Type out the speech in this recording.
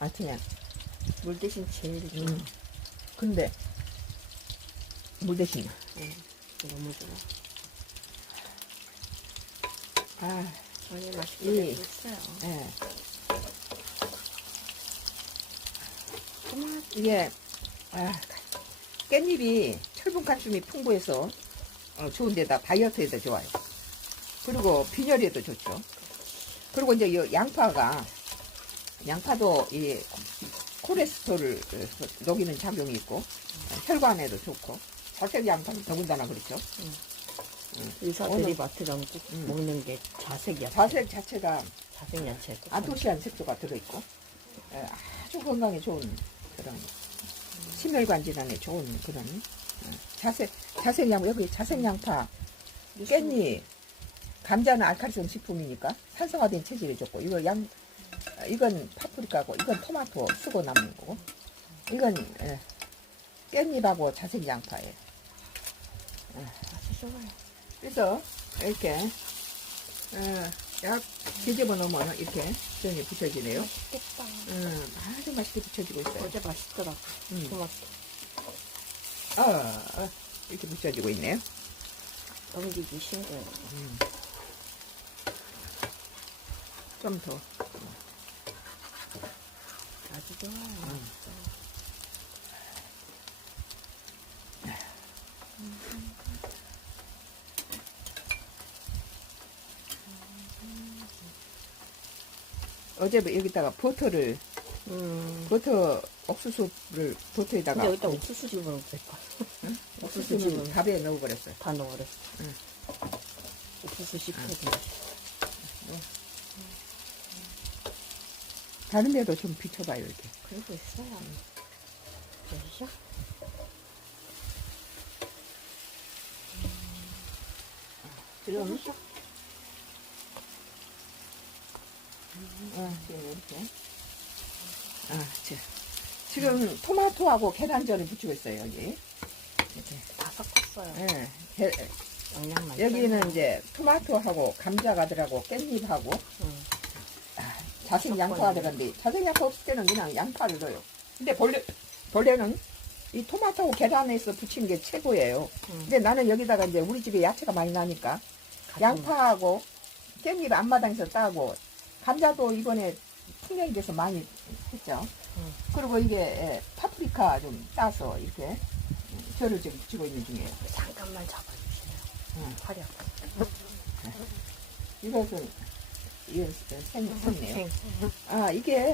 아침에. 물 대신 제일. 음. 근데 물 대신. 응. 너무 좋아. 아, 전이 맛있게 이- 있어요. 예. 토마토 이게 아, 깻잎이 철분 칼슘이 풍부해서 어, 좋은 데다 다이어트에도 좋아요. 그리고 빈혈에도 좋죠. 그리고 이제 이 양파가 양파도 이 콜레스테롤을 어, 녹이는 작용이 있고 어, 혈관에도 좋고 자색 양파는 더군다나 그렇죠. 의사들이 마트 가면 꼭 음. 먹는 게 자색 야채. 자색 자체가 자색 야채. 꼭 안토시안 색소가 들어있고 예, 아주 건강에 좋은 그런 심혈관 질환에 좋은 그런 어, 자색 자색 양 여기 자색 양파 깻잎 감자는 알칼리성 식품이니까 산성화된 체질에 좋고 이거 양 아, 이건 파프리카고 이건 토마토 쓰고 남는 거고 이건 예, 깻잎하고 자색 양파예요. 좋아요. 그래서 이렇게 어, 약 뒤집어 놓으면 이렇게 전이 붙여지네요. 맛있겠다. 음, 아주 맛있게 붙여지고 있어요. 어제 맛있더라고. 음. 토마토. 어, 어, 이렇게 붙여지고 있네요. 넘기기 힘들어. 음. 좀 더. 좋아요. 음. 어제 뭐 여기다가 버터를 음. 버터 옥수수를 버터에다가 근데 여기다 옥수수 집어넣을 거야. 옥수수는 옥수수는 밥에 넣어버렸어요. 다 넣어버렸어. 응. 옥수수 씹혀도 다른 데도 좀 비춰봐요 이렇게. 그러고 있어요. 보이시죠? 지금 아, 지금 이렇게. 아, 자. 지금 토마토하고 계란전을 붙이고 있어요 여기. 이렇게. 다 섞었어요. 예. 게- 영양만. 여기는 이제 토마토하고 감자가 들어가고 깻잎하고 응. 자색 양파가 들어갔는데 자색 양파 없을 때는 그냥 양파를 넣어요. 근데 본래 본래는 이 토마토하고 계란에서 부치는 게 최고예요. 응. 근데 나는 여기다가 이제 우리 집에 야채가 많이 나니까 양파하고 깻잎 앞마당에서 따고 감자도 이번에 풍년이 돼서 많이 했죠. 응. 그리고 이게 예, 파프리카 좀 따서 이렇게 음, 저를 지금 붙이고 있는 중이에요. 잠깐만 잡아주세요. 응. 화력. 이것은 이거 생, 생네요. 생. 아 이게